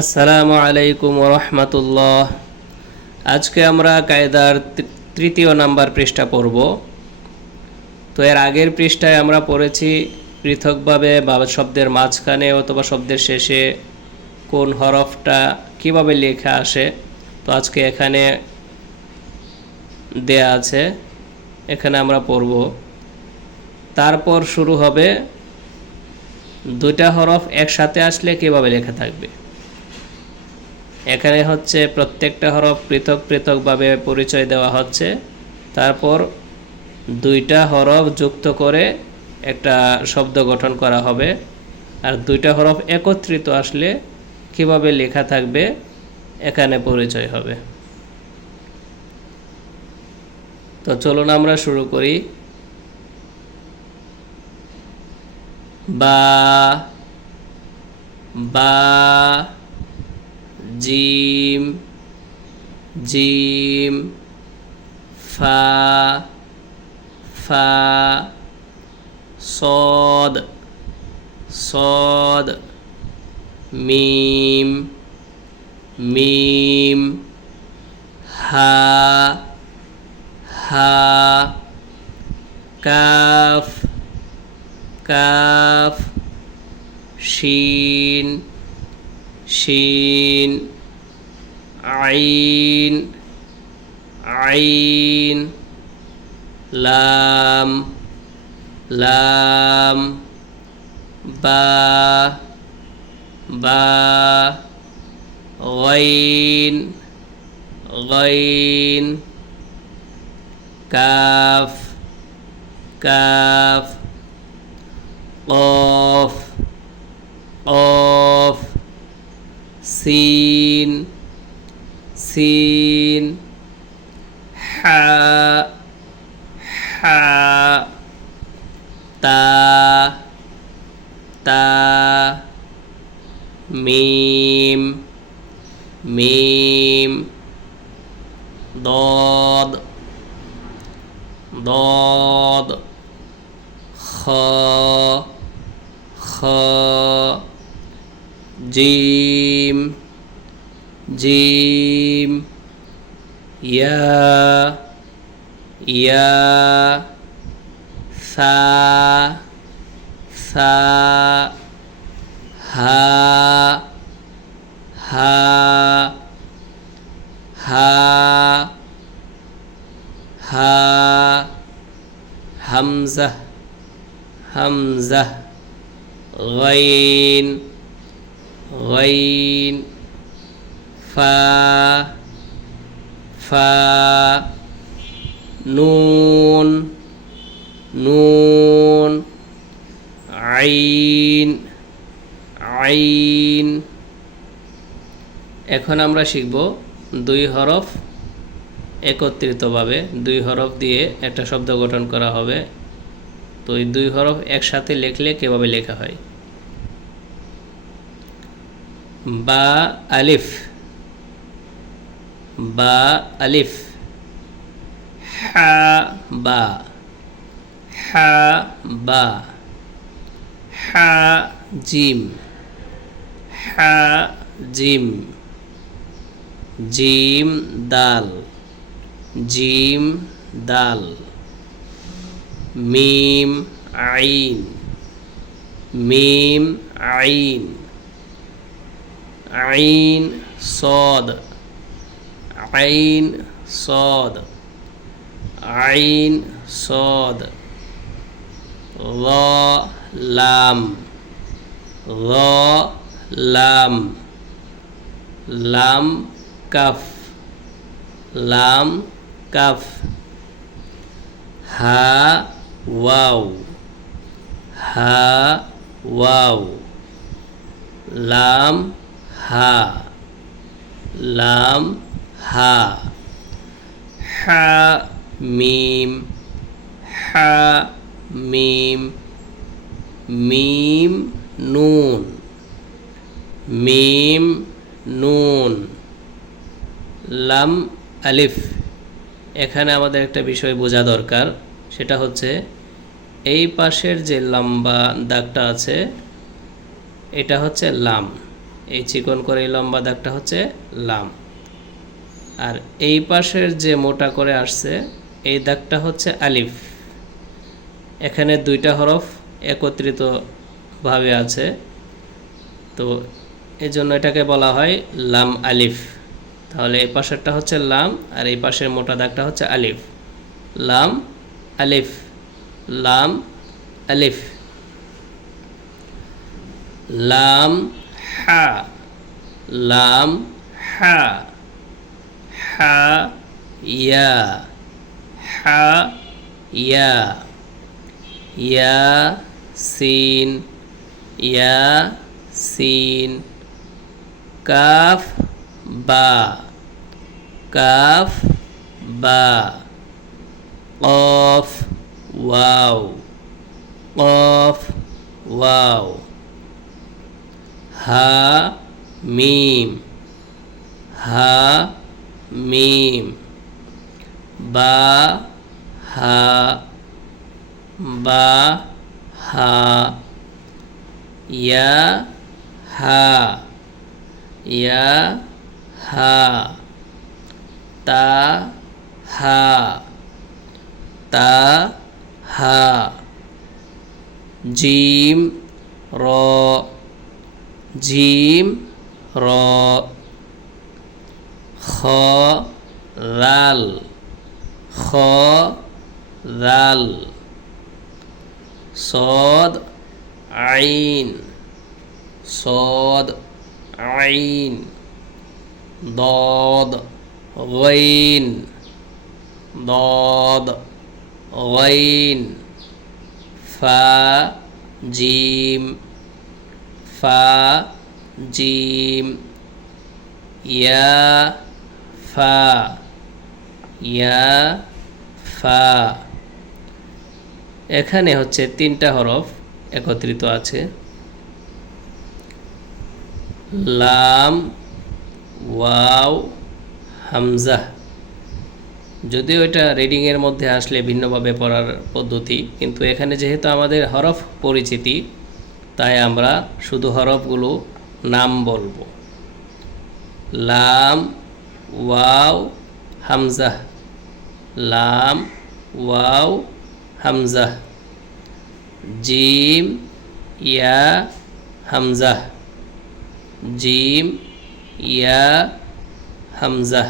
আসসালামু আলাইকুম ওরহমতুল্লাহ। আজকে আমরা কায়দার তৃতীয় নাম্বার পৃষ্ঠা পড়ব। তো এর আগের পৃষ্ঠায় আমরা পড়েছি পৃথকভাবে বা শব্দের মাঝখানে অথবা শব্দের শেষে কোন হরফটা কিভাবে লেখা আসে। তো আজকে এখানে দেয়া আছে, এখানে আমরা পড়ব। তারপর শুরু হবে দুইটা হরফ একসাথে আসলে কিভাবে লেখা থাকবে। এখানে হচ্ছে প্রত্যেকটা হরফ পৃথক পৃথকভাবে পরিচয় দেওয়া হচ্ছে, তারপর দুইটা হরফ যুক্ত করে একটা শব্দ গঠন করা হবে, আর দুইটা হরফ একত্রিত আসলে কিভাবে লেখা থাকবে এখানে পরিচয় হবে। তো চলুন আমরা শুরু করি। বা বা জিম জিম ফা ফা সদ সদ মিম মিম হা হা কাফ কাফ শিন শিন আইন আইন লাম লাম বা বা গাইন গাইন কাফ কাফ কফ কফ সিন সিন হা হা তা তা মিম মিম দদ দদ খ খ জিম জিম ইয়া ইয়া সা সা হা হা হা হা হামজা হামজা গাইন গাইন ফা ফা নুন নুন আইন আইন। এখন আমরা শিখব দুই হরফ একত্রিতভাবে দুই হরফ দিয়ে একটা শব্দ গঠন করা হবে। তো এই দুই হরফ একসাথে লিখলে কিভাবে লেখা হয়। বা আলিফ বা আলিফ হা বা হা বা হা জিম হা জিম জিম দাল জিম দাল মিম আইন মিম আইন আইন সদ আইন সদ আইন সদ ল লাম ল লাম লাম কাফ লাম কাফ হা ওয়াও হা ওয়াও লাম হা লাম হা হা মিম হা মিম মিম নুন মিম নুন লাম আলিফ। এখানে আমাদের একটা বিষয় বোঝা দরকার, সেটা হচ্ছে এই পাশের যে লম্বা দাগটা আছে এটা হচ্ছে লাম, এই চিকন করে এই লম্বা দাগটা হচ্ছে লাম। আর এই পাশের যে মোটা করে আসছে এই দাগটা হচ্ছে আলিফ। এখানে দুইটা হরফ একত্রিতভাবে আছে, তো এই জন্য এটাকে বলা হয় লাম আলিফ। তাহলে এই পাশেরটা হচ্ছে লাম আর এই পাশের মোটা দাগটা হচ্ছে আলিফ। লাম আলিফ, লাম আলিফ। লাম হা, লাম হা, হা ইয়া, হা ইয়া, ইয়া সিন, ইয়া সিন, কাফ বা, কাফ বা, কফ ওয়াও, কফ ওয়াও, হা মিম, হা মিম, বা হা, বা হা, ইয়া হা, ইয়া হা, তা হা, তা হা, জিম র, জিম র, খ রাল, খ রাল, صاد عين، صاد عين، ضاد غين، ضاد غين، فا جيم، فا جيم، يا فا، يا فا। এখানে হচ্ছে তিনটা হরফ একত্রিত আছে, লাম ওয়াও হামজা। যদিও এটা রিডিংয়ের মধ্যে আসলে ভিন্নভাবে পড়ার পদ্ধতি, কিন্তু এখানে যেহেতু আমাদের হরফ পরিচিতি তাই আমরা শুধু হরফগুলো নাম বলবো। লাম ওয়াও হামজা, লাম ওয়াও হামজা, জিম ইয়া হামজা, জিম ইয়া হামজা।